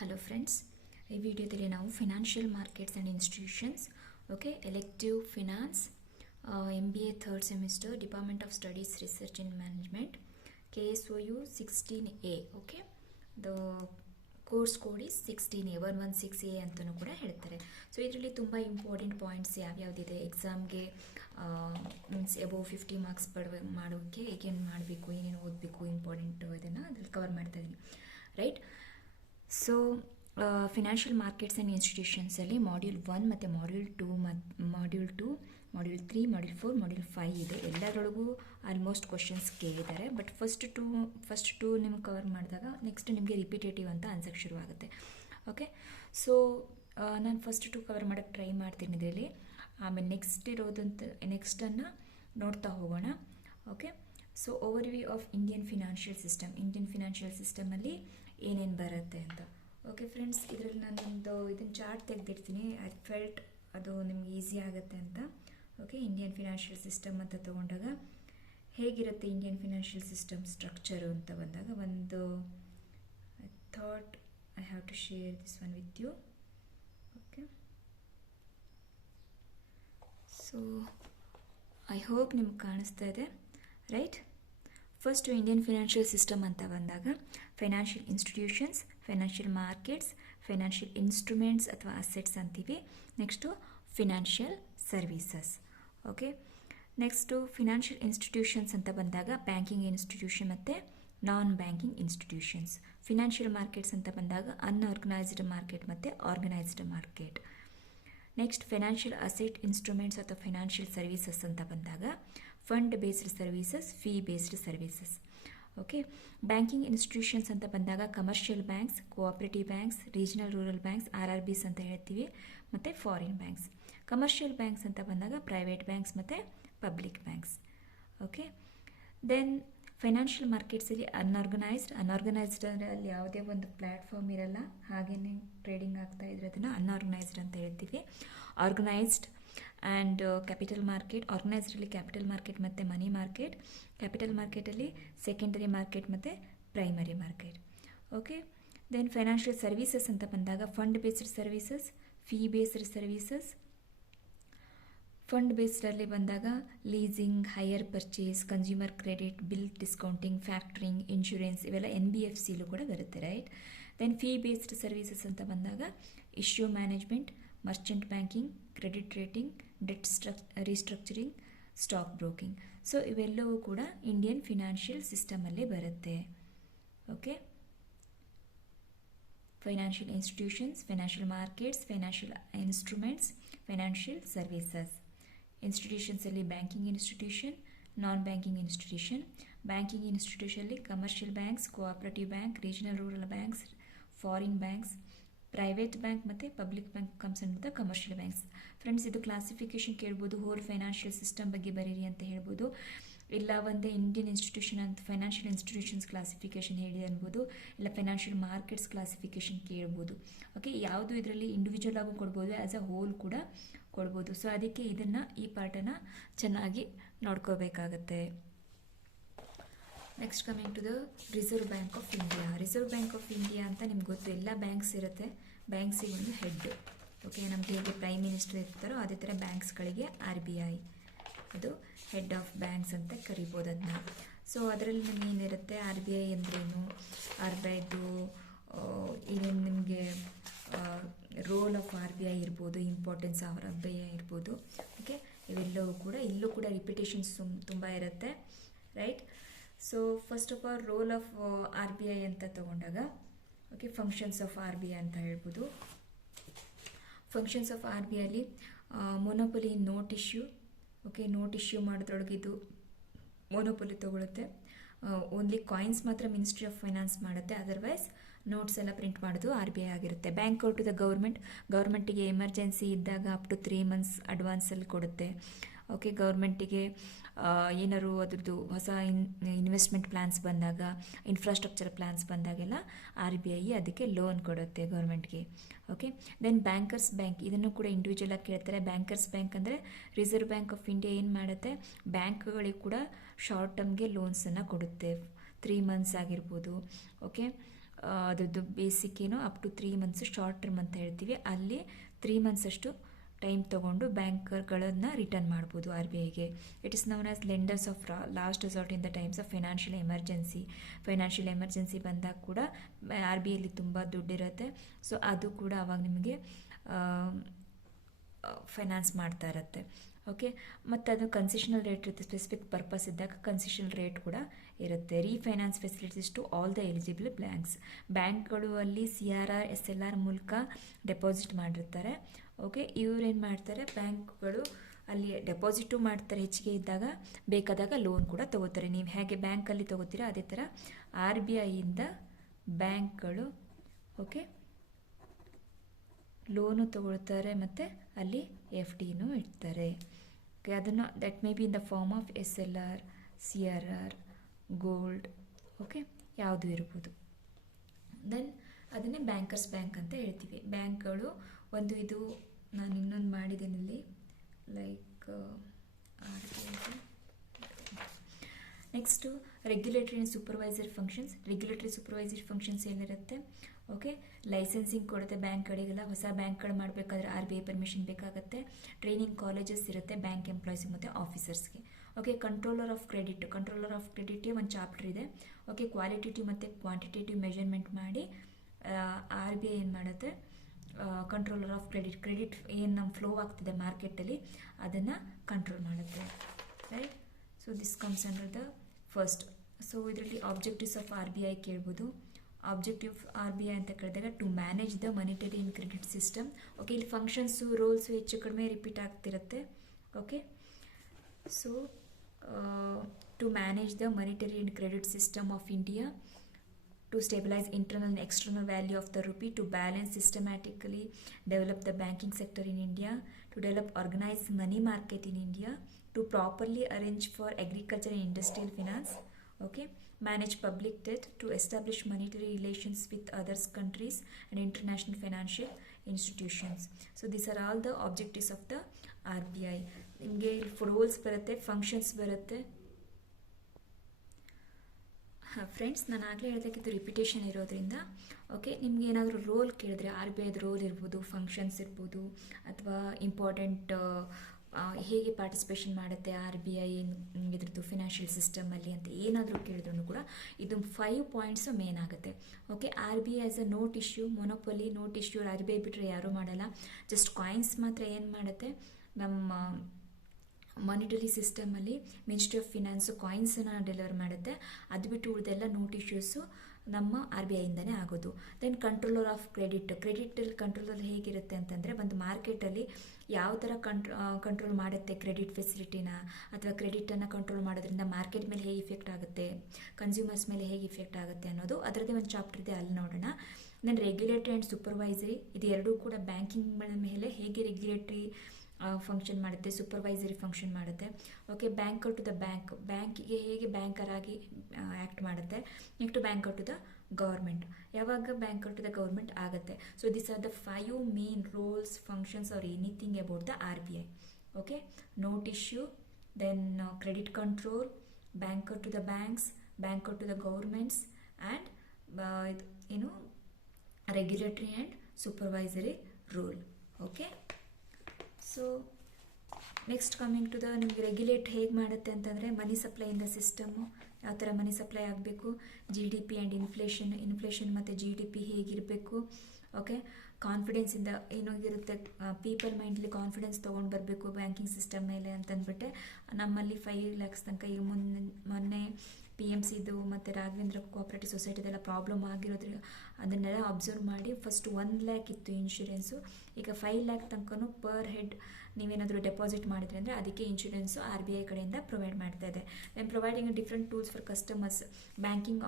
Hello friends, ಈ ವಿಡಿಯೋದಲ್ಲಿ ನಾವು financial markets and institutions elective finance MBA third semester department of studies research in management KSOU 16A. The course code is 16A 116A ಅಂತಲೂ ಕೂಡ ಹೇಳ್ತಾರೆ. So ಇದರಲ್ಲಿ ತುಂಬ important points ಯಾವ್ಯಾವುದಿದೆ, ಎಕ್ಸಾಮ್ಗೆ means above 50 marks ಮಾಡೋಕ್ಕೆ ಹೇಗೇನು ಮಾಡಬೇಕು, ಏನೇನು ಓದಬೇಕು, ಇಂಪಾರ್ಟೆಂಟ್ ಇದನ್ನು ಅದ್ರಲ್ಲಿ ಕವರ್ ಮಾಡ್ತಾ ಇದ್ದೀನಿ, right. So financial markets and ಇನ್ಸ್ಟಿಟ್ಯೂಷನ್ಸಲ್ಲಿ ಮಾಡ್ಯೂಲ್ 1 ಮತ್ತು ಮಾಡ್ಯೂಲ್ 2 ಮಾಡ್ಯೂಲ್ 3 ಮಾಡ್ಯೂಲ್ 4 ಮಾಡ್ಯೂಲ್ 5 ಇದೆ. ಎಲ್ಲರೊಳಗೂ ಆಲ್ಮೋಸ್ಟ್ ಕ್ವಶನ್ಸ್ ಕೇಳಿದ್ದಾರೆ. ಬಟ್ ಫಸ್ಟ್ ಟೂ ನಿಮ್ಗೆ ಕವರ್ ಮಾಡಿದಾಗ ನೆಕ್ಸ್ಟ್ ನಿಮಗೆ ರಿಪಿಟೇಟಿವ್ ಅಂತ ಅನ್ಸಕ್ಕೆ ಶುರುವಾಗುತ್ತೆ. ಓಕೆ, ಸೊ ನಾನು ಫಸ್ಟ್ ಟೂ ಕವರ್ ಮಾಡೋಕ್ಕೆ ಟ್ರೈ ಮಾಡ್ತೀನಿ ಇದರಲ್ಲಿ. ಆಮೇಲೆ ನೆಕ್ಸ್ಟನ್ನು ನೋಡ್ತಾ ಹೋಗೋಣ. Okay, so overview of Indian financial ಸಿಸ್ಟಮಲ್ಲಿ ಏನೇನು ಬರುತ್ತೆ ಅಂತ. ಓಕೆ ಫ್ರೆಂಡ್ಸ್, ಇದರಲ್ಲಿ ನಾನೊಂದು ಇದನ್ನು ಚಾರ್ಟ್ ತೆಗೆದಿರ್ತೀನಿ. ಐ ಫೆಲ್ಟ್ ಅದು ನಿಮ್ಗೆ ಈಸಿ ಆಗುತ್ತೆ ಅಂತ. ಓಕೆ, ಇಂಡಿಯನ್ ಫಿನಾನ್ಷಿಯಲ್ ಸಿಸ್ಟಮ್ ಅಂತ ತೊಗೊಂಡಾಗ ಹೇಗಿರುತ್ತೆ ಇಂಡಿಯನ್ ಫಿನಾನ್ಷಿಯಲ್ ಸಿಸ್ಟಮ್ ಸ್ಟ್ರಕ್ಚರು ಅಂತ ಬಂದಾಗ I thought I have to share this one with you. Okay, so I hope ನಿಮ್ಗೆ ಕಾಣಿಸ್ತಾ ಇದೆ, right. First Indian financial system ಅಂತ ಬಂದಾಗ financial institutions, financial markets, financial instruments ಅಥವಾ ಅಸೆಟ್ಸ್ ಅಂತೀವಿ. Next financial services. Okay, next financial institutions ಅಂತ ಬಂದಾಗ banking institution ಮತ್ತು non banking institutions. Financial markets ಅಂತ ಬಂದಾಗ ಅನ್ಆರ್ಗನೈಸ್ಡ್ ಮಾರ್ಕೆಟ್ ಮತ್ತು organised market. Next financial asset instruments ಅಥವಾ ಫೈನಾನ್ಷಿಯಲ್ ಸರ್ವೀಸಸ್ ಅಂತ ಬಂದಾಗ fund based services, fee based services. Okay, banking institutions ಅಂತ ಬಂದಾಗ commercial banks, cooperative banks, regional rural banks, RRBs ಅಂತ ಹೇಳ್ತೀವಿ, ಮತ್ತು ಫಾರಿನ್ ಬ್ಯಾಂಕ್ಸ್. ಕಮರ್ಷಿಯಲ್ ಬ್ಯಾಂಕ್ಸ್ ಅಂತ ಬಂದಾಗ ಪ್ರೈವೇಟ್ ಬ್ಯಾಂಕ್ಸ್ ಮತ್ತು public banks. Okay, then financial ಮಾರ್ಕೆಟ್ಸಲ್ಲಿ ಅನ್ಆರ್ಗನೈಸ್ಡ್ ಅಂದರೆ ಅಲ್ಲಿ ಯಾವುದೇ ಒಂದು ಪ್ಲ್ಯಾಟ್ಫಾರ್ಮ್ ಇರಲ್ಲ, ಹಾಗೆಯೇ ಟ್ರೇಡಿಂಗ್ ಆಗ್ತಾ ಇದ್ರೆ ಅದನ್ನು ಅನ್ಆರ್ಗನೈಸ್ಡ್ ಅಂತ ಹೇಳ್ತೀವಿ. Organised and capital market. ಆರ್ಗನೈಸ್ಡಲ್ಲಿ ಕ್ಯಾಪಿಟಲ್ ಮಾರ್ಕೆಟ್ ಮತ್ತು ಮನಿ ಮಾರ್ಕೆಟ್. ಕ್ಯಾಪಿಟಲ್ ಮಾರ್ಕೆಟಲ್ಲಿ ಸೆಕೆಂಡರಿ ಮಾರ್ಕೆಟ್ ಮತ್ತು primary market. Okay, then financial services ಅಂತ ಬಂದಾಗ fund based services, fee based services. Fund ಬೇಸ್ಡಲ್ಲಿ ಬಂದಾಗ leasing, hire purchase, consumer credit, bill discounting, factoring, insurance, ಇವೆಲ್ಲ NBFCಲೂ ಕೂಡ ಬರುತ್ತೆ, right. Then fee based services ಅಂತ ಬಂದಾಗ issue management, merchant banking, credit rating, debt restructuring, stock broking. So ಇವೆಲ್ಲವೂ ಕೂಡ ಇಂಡಿಯನ್ ಫಿನಾನ್ಷಿಯಲ್ ಸಿಸ್ಟಮಲ್ಲೇ ಬರುತ್ತೆ. Okay, financial institutions, financial markets, financial instruments, financial services. ಇನ್ಸ್ಟಿಟ್ಯೂಷನ್ಸಲ್ಲಿ banking institution, non banking institution. Banking ಇನ್ಸ್ಟಿಟ್ಯೂಷನಲ್ಲಿ commercial banks, cooperative bank, regional rural banks, foreign banks. Private bank ಮತ್ತು public bank comes under the commercial banks. Friends, ಇದು classification ಕೇಳ್ಬೋದು, whole financial system ಬಗ್ಗೆ ಬರೀರಿ ಅಂತ ಹೇಳ್ಬೋದು. ಇಲ್ಲ ಒಂದೇ ಇಂಡಿಯನ್ ಇನ್ಸ್ಟಿಟ್ಯೂಷನ್ ಅಂತ ಫೈನಾನ್ಷಿಯಲ್ ಇನ್ಸ್ಟಿಟ್ಯೂಷನ್ಸ್ ಕ್ಲಾಸಿಫಿಕೇಶನ್ ಹೇಳಿ ಅನ್ಬೋದು, ಇಲ್ಲ ಫೈನಾನ್ಷಿಯಲ್ ಮಾರ್ಕೆಟ್ಸ್ ಕ್ಲಾಸಿಫಿಕೇಶನ್ ಕೇಳ್ಬೋದು. ಓಕೆ, ಯಾವುದು ಇದರಲ್ಲಿ ಇಂಡಿವಿಜುವಲ್ ಆಗು ಕೊಡ್ಬೋದು, ಆ್ಯಸ್ ಅ ಹೋಲ್ ಕೂಡ ಕೊಡ್ಬೋದು. ಸೊ ಅದಕ್ಕೆ ಈ ಪಾರ್ಟನ್ನು ಚೆನ್ನಾಗಿ ನೋಡ್ಕೋಬೇಕಾಗತ್ತೆ. Next coming to the Reserve Bank of India. Reserve Bank of India ಅಂತ ನಿಮ್ಗೆ ಗೊತ್ತು, ಎಲ್ಲ ಬ್ಯಾಂಕ್ಸ್ ಇರುತ್ತೆ, ಬ್ಯಾಂಕ್ಸಿಗೆ ಒಂದು ಹೆಡ್. ಓಕೆ, ನಮ್ಗೆ ಹೇಗೆ ಪ್ರೈಮ್ ಮಿನಿಸ್ಟರ್ ಇರ್ತಾರೋ ಅದೇ ಥರ ಬ್ಯಾಂಕ್ಸ್ಗಳಿಗೆ RBI ಅದು ಹೆಡ್ ಆಫ್ ಬ್ಯಾಂಕ್ಸ್ ಅಂತ ಕರಿಬೋದು ಅದನ್ನ. ಸೊ ಅದರಲ್ಲಿ ನಿಮ್ಗೆ ಏನಿರುತ್ತೆ, RBI ಅಂದ್ರೇನು, RBIದು ಏನೇನು ನಿಮಗೆ ರೋಲ್ ಆಫ್ RBI ಇರ್ಬೋದು, ಇಂಪಾರ್ಟೆನ್ಸ್ ಆಫ್ RBI ಇರ್ಬೋದು. ಓಕೆ, ಇವೆಲ್ಲವೂ ಕೂಡ ಇಲ್ಲೂ ಕೂಡ ರಿಪಿಟೇಷನ್ಸ್ ತುಂಬ ಇರುತ್ತೆ, right. So first of all role of RBI ಅಂತ ತಗೊಂಡಾಗ, ಓಕೆ, ಫಂಕ್ಷನ್ಸ್ ಆಫ್ RBI ಅಂತ ಹೇಳ್ಬೋದು. ಫಂಕ್ಷನ್ಸ್ ಆಫ್ RBIಲಿ monopoly note issue. Okay, note issue ಮಾಡೋದ್ರೊಳಗೆ ಇದು ಮೊನೊಪೊಲಿ ತಗೊಳುತ್ತೆ. ಓನ್ಲಿ ಕಾಯಿನ್ಸ್ ಮಾತ್ರ ಮಿನಿಸ್ಟ್ರಿ ಆಫ್ ಫೈನಾನ್ಸ್ ಮಾಡುತ್ತೆ, ಅದರ್ವೈಸ್ ನೋಟ್ಸ್ ಎಲ್ಲ ಪ್ರಿಂಟ್ ಮಾಡೋದು RBI ಆಗಿರುತ್ತೆ. ಬ್ಯಾಂಕ್ ಟು ದ ಗೌರ್ಮೆಂಟಿಗೆ ಎಮರ್ಜೆನ್ಸಿ ಇದ್ದಾಗ ಅಪ್ ಟು 3 months ಅಡ್ವಾನ್ಸಲ್ಲಿ ಕೊಡುತ್ತೆ. ಓಕೆ, ಗೌರ್ಮೆಂಟಿಗೆ ಏನಾದ್ರು ಅದ್ರದ್ದು ಹೊಸ ಇನ್ವೆಸ್ಟ್ಮೆಂಟ್ ಪ್ಲ್ಯಾನ್ಸ್ ಬಂದಾಗ, ಇನ್ಫ್ರಾಸ್ಟ್ರಕ್ಚರ್ ಪ್ಲ್ಯಾನ್ಸ್ ಬಂದಾಗೆಲ್ಲ RBI ಅದಕ್ಕೆ ಲೋನ್ ಕೊಡುತ್ತೆ ಗೌರ್ಮೆಂಟ್ಗೆ. ಓಕೆ, ದೆನ್ ಬ್ಯಾಂಕರ್ಸ್ ಬ್ಯಾಂಕ್, ಇದನ್ನು ಕೂಡ ಇಂಡಿವಿಜುವಲ್ ಆಗಿ ಕೇಳ್ತಾರೆ. ಬ್ಯಾಂಕರ್ಸ್ ಬ್ಯಾಂಕ್ ಅಂದರೆ ರಿಸರ್ವ್ ಬ್ಯಾಂಕ್ ಆಫ್ ಇಂಡಿಯಾ ಏನು ಮಾಡುತ್ತೆ, ಬ್ಯಾಂಕ್ಗಳಿಗೆ ಕೂಡ ಶಾರ್ಟ್ ಟರ್ಮ್ಗೆ ಲೋನ್ಸನ್ನು ಕೊಡುತ್ತೆ, 3 months ಆಗಿರ್ಬೋದು. ಓಕೆ, ಅದರದ್ದು ಬೇಸಿಕ್ ಏನು up to 3 months short term ಅಂತ ಹೇಳ್ತೀವಿ, ಅಲ್ಲಿ 3 ಮಂತ್ಸ್ ಅಷ್ಟು ಟೈಮ್ ತೊಗೊಂಡು ಬ್ಯಾಂಕರ್ಗಳನ್ನು ರಿಟರ್ನ್ ಮಾಡ್ಬೋದು ಆರ್ ಬಿ ಐಗೆ. It is known as lenders of last resort in the times of financial emergency ಬಂದಾಗ ಕೂಡ ಆರ್ ಬಿ ಐಲಿ ತುಂಬ ದುಡ್ಡಿರುತ್ತೆ. ಸೊ ಅದು ಕೂಡ ಅವಾಗ ನಿಮಗೆ ಫೈನಾನ್ಸ್ ಮಾಡ್ತಾ ಇರುತ್ತೆ. ಓಕೆ, ಮತ್ತು ಅದು ಕನ್ಸೆಷನಲ್ ರೇಟ್ ಇರುತ್ತೆ, ಸ್ಪೆಸಿಫಿಕ್ ಪರ್ಪಸ್ ಇದ್ದಾಗ ಕನ್ಸೆಷನಲ್ ರೇಟ್ ಕೂಡ ಇರುತ್ತೆ. Refinance facilities to all the eligible ಬ್ಯಾಂಕ್ಗಳು ಅಲ್ಲಿ CRR SLR ಮೂಲಕ ಡೆಪಾಸಿಟ್ ಮಾಡಿರ್ತಾರೆ. ಓಕೆ, ಇವ್ರೇನು ಮಾಡ್ತಾರೆ, ಬ್ಯಾಂಕ್ಗಳು ಅಲ್ಲಿ ಡೆಪಾಸಿಟು ಮಾಡ್ತಾರೆ, ಹೆಚ್ಚಿಗೆ ಇದ್ದಾಗ ಬೇಕಾದಾಗ ಲೋನ್ ಕೂಡ ತೊಗೋತಾರೆ. ನೀವು ಹೇಗೆ ಬ್ಯಾಂಕಲ್ಲಿ ತೊಗೋತೀರಾ ಅದೇ ಥರ ಆರ್ ಬಿ ಐಯಿಂದ ಬ್ಯಾಂಕ್ಗಳು ಓಕೆ ಲೋನು ತೊಗೊಳ್ತಾರೆ ಮತ್ತು ಅಲ್ಲಿ FDನೂ ಇಡ್ತಾರೆ. ಓಕೆ, ಅದನ್ನು that may be in the form of SLR, CRR, gold, okay ಯಾವುದು ಇರ್ಬೋದು. ದೆನ್ ಅದನ್ನೇ ಬ್ಯಾಂಕರ್ಸ್ ಬ್ಯಾಂಕ್ ಅಂತ ಹೇಳ್ತೀವಿ. ಬ್ಯಾಂಕ್ಗಳು ಒಂದು ಇದು ನಾನು ಇನ್ನೊಂದು ಮಾಡಿದ್ದೀನಲ್ಲಿ like next regulatory and supervisory functions ಏನಿರುತ್ತೆ, ಓಕೆ ಲೈಸೆನ್ಸಿಂಗ್ ಕೊಡುತ್ತೆ ಬ್ಯಾಂಕ್ಗಳಿಗೆಲ್ಲ. ಹೊಸ ಬ್ಯಾಂಕ್ಗಳು ಮಾಡಬೇಕಾದ್ರೆ ಆರ್ ಬಿ ಐ ಪರ್ಮಿಷನ್ ಬೇಕಾಗುತ್ತೆ. ಟ್ರೈನಿಂಗ್ ಕಾಲೇಜಸ್ ಇರುತ್ತೆ ಬ್ಯಾಂಕ್ ಎಂಪ್ಲಾಯೀಸಿಗೆ ಮತ್ತು ಆಫೀಸರ್ಸ್ಗೆ. ಓಕೆ, ಕಂಟ್ರೋಲರ್ ಆಫ್ ಕ್ರೆಡಿಟ್ಗೆ ಒಂದು ಚಾಪ್ಟರ್ ಇದೆ. ಓಕೆ, ಕ್ವಾಲಿಟೇಟಿವ್ ಮತ್ತು ಕ್ವಾಂಟಿಟೇಟಿವ್ ಮೆಜರ್ಮೆಂಟ್ ಮಾಡಿ ಆರ್ ಬಿ ಐ ಏನು ಮಾಡುತ್ತೆ, ಕಂಟ್ರೋಲರ್ ಆಫ್ ಕ್ರೆಡಿಟ್ ಏನು ನಮ್ಮ ಫ್ಲೋ ಆಗ್ತಿದೆ ಮಾರ್ಕೆಟಲ್ಲಿ ಅದನ್ನು ಕಂಟ್ರೋಲ್ ಮಾಡುತ್ತೆ. Right, so this comes under the first. So ಇದರಲ್ಲಿ objectives of R B I ಕೇಳ್ಬೋದು. ಆಬ್ಜೆಕ್ಟಿವ್ ಆರ್ ಬಿ ಐ ಅಂತ ಕೇಳಿದಾಗ to manage the monetary and credit system. Okay, ಇಲ್ಲಿ ಫಂಕ್ಷನ್ಸು ರೋಲ್ಸು ಹೆಚ್ಚು ಕಡಿಮೆ ರಿಪೀಟ್ ಆಗ್ತಿರುತ್ತೆ. Okay, so to manage the monetary and credit system of India, to stabilize internal and external value of the rupee, to balance systematically develop the banking sector in India, to develop organized money market in India, to properly arrange for agriculture and industrial finance, okay, manage public debt, to establish monetary relations with other countries and international financial institutions. So these are all the objectives of the RBI. ನಿಮಗೆ rules ಬರುತ್ತೆ, functions ಬರುತ್ತೆ. Friends, ನಾನು ಆಗಲೇ ಹೇಳೋದಕ್ಕಿದ್ದು repetition ಇರೋದ್ರಿಂದ okay, ನಿಮ್ಗೆ ಏನಾದರೂ role ಕೇಳಿದ್ರೆ R B ಐದು ರೋಲ್ ಇರ್ಬೋದು, ಫಂಕ್ಷನ್ಸ್ ಇರ್ಬೋದು, ಅಥವಾ ಇಂಪಾರ್ಟೆಂಟ್ ಹೇಗೆ ಪಾರ್ಟಿಸಿಪೇಷನ್ ಮಾಡುತ್ತೆ ಆರ್ ಬಿ ಐ ಇದ್ರದ್ದು ಫಿನಾನ್ಷಿಯಲ್ ಸಿಸ್ಟಮಲ್ಲಿ ಅಂತ ಏನಾದರೂ ಕೇಳಿದ್ರು ಕೂಡ ಇದು 5 ಪಾಯಿಂಟ್ಸು ಮೇನ್ ಆಗುತ್ತೆ. Okay, R B I as a note issue, monopoly note issue R B I ಬಿಟ್ಟರೆ ಯಾರೂ ಮಾಡಲ್ಲ. ಜಸ್ಟ್ ಕಾಯಿನ್ಸ್ ಮಾತ್ರ ಏನು ಮಾಡುತ್ತೆ, ನಮ್ಮ ಮಾನಿಟರಿ ಸಿಸ್ಟಮಲ್ಲಿ ಮಿನಿಸ್ಟ್ರಿ ಆಫ್ ಫಿನಾನ್ಸು ಕಾಯಿನ್ಸನ್ನು ಡೆಲಿವರ್ ಮಾಡುತ್ತೆ. ಅದು ಬಿಟ್ಟು ಉಳಿದೆಲ್ಲ ನೋಟ್ ಇಶ್ಯೂಸು ನಮ್ಮ ಆರ್ ಬಿ ಐಯಿಂದನೇ ಆಗೋದು. ದೆನ್ ಕಂಟ್ರೋಲರ್ ಆಫ್ ಕ್ರೆಡಿಟಲ್ಲಿ ಕಂಟ್ರೋಲರ್ ಹೇಗಿರುತ್ತೆ ಅಂತಂದರೆ, ಒಂದು ಮಾರ್ಕೆಟಲ್ಲಿ ಯಾವ ಥರ ಕಂಟ್ರೋಲ್ ಮಾಡುತ್ತೆ ಕ್ರೆಡಿಟ್ ಫೆಸಿಲಿಟಿನ, ಅಥವಾ ಕ್ರೆಡಿಟನ್ನು ಕಂಟ್ರೋಲ್ ಮಾಡೋದ್ರಿಂದ ಮಾರ್ಕೆಟ್ ಮೇಲೆ ಹೇಗೆ ಇಫೆಕ್ಟ್ ಆಗುತ್ತೆ, ಕನ್ಸ್ಯೂಮರ್ಸ್ ಮೇಲೆ ಹೇಗೆ ಇಫೆಕ್ಟ್ ಆಗುತ್ತೆ ಅನ್ನೋದು ಅದರದ್ದೇ ಒಂದು ಚಾಪ್ಟರ್ ಇದೆ, ಅಲ್ಲಿ ನೋಡೋಣ. ದೆನ್ ರೆಗ್ಯುಲೇಟರಿ ಆ್ಯಂಡ್ ಸೂಪರ್ವೈಸರಿ, ಇದು ಎರಡೂ ಕೂಡ ಬ್ಯಾಂಕಿಂಗ್ ಮೇಲೆ ಹೇಗೆ ರೆಗ್ಯುಲೇಟರಿ ಫಂಕ್ಷನ್ ಮಾಡುತ್ತೆ, ಸೂಪರ್ವೈಸರಿ ಫಂಕ್ಷನ್ ಮಾಡುತ್ತೆ. ಓಕೆ, ಬ್ಯಾಂಕರ್ ಟು ದ ಬ್ಯಾಂಕಿಗೆ ಹೇಗೆ ಬ್ಯಾಂಕರ್ ಆಗಿ ಆ್ಯಕ್ಟ್ ಮಾಡುತ್ತೆ. Next banker to the government, ಯಾವಾಗ ಬ್ಯಾಂಕರ್ ಟು ದ ಗೌರ್ಮೆಂಟ್ ಆಗುತ್ತೆ. So this are the 5 main roles, functions or anything about the R B I. Okay, note issue, then credit control, banker to the banks, banker to the governments, and ಏನು regulatory and supervisory rule. Okay, so next coming to the ನಿಮಗೆ regulate ಹೇಗೆ ಮಾಡುತ್ತೆ ಅಂತಂದರೆ, ಮನಿ ಸಪ್ಲೈಯಿಂದ system ಯಾವ ಥರ ಮನಿ supply ಆಗಬೇಕು, GDP and inflation ಮತ್ತು GDP ಹೇಗಿರಬೇಕು. ಓಕೆ, ಕಾನ್ಫಿಡೆನ್ಸಿಂದ ಏನಾಗಿರುತ್ತೆ, ಪೀಪಲ್ ಮೈಂಡ್ಲಿ ಕಾನ್ಫಿಡೆನ್ಸ್ ತೊಗೊಂಡು ಬರಬೇಕು ಬ್ಯಾಂಕಿಂಗ್ ಸಿಸ್ಟಮ್ ಮೇಲೆ ಅಂತಂದ್ಬಿಟ್ಟೆ ನಮ್ಮಲ್ಲಿ 5 lakhs ತನಕ ಈಗ ಮೊನ್ನೆ PMCದು ಮತ್ತು ರಾಘವೇಂದ್ರ ಕೋಆಪರೇಟಿವ್ ಸೊಸೈಟಿದೆಲ್ಲ ಪ್ರಾಬ್ಲಮ್ ಆಗಿರೋದ್ರಿಂದ ಅದನ್ನೆಲ್ಲ ಅಬ್ಸರ್ವ್ ಮಾಡಿ ಫಸ್ಟ್ 1 lakh ಇತ್ತು ಇನ್ಶೂರೆನ್ಸು, ಈಗ 5 lakh ತನಕನೂ ಪರ್ ಹೆಡ್ ನೀವೇನಾದರೂ ಡೆಪಾಸಿಟ್ ಮಾಡಿದ್ರೆ ಅಂದರೆ ಅದಕ್ಕೆ ಇನ್ಶೂರೆನ್ಸು ಆರ್ ಬಿ ಐ ಕಡೆಯಿಂದ ಪ್ರೊವೈಡ್ ಮಾಡ್ತಾ ಇದೆ. Then providing different tools for customers, banking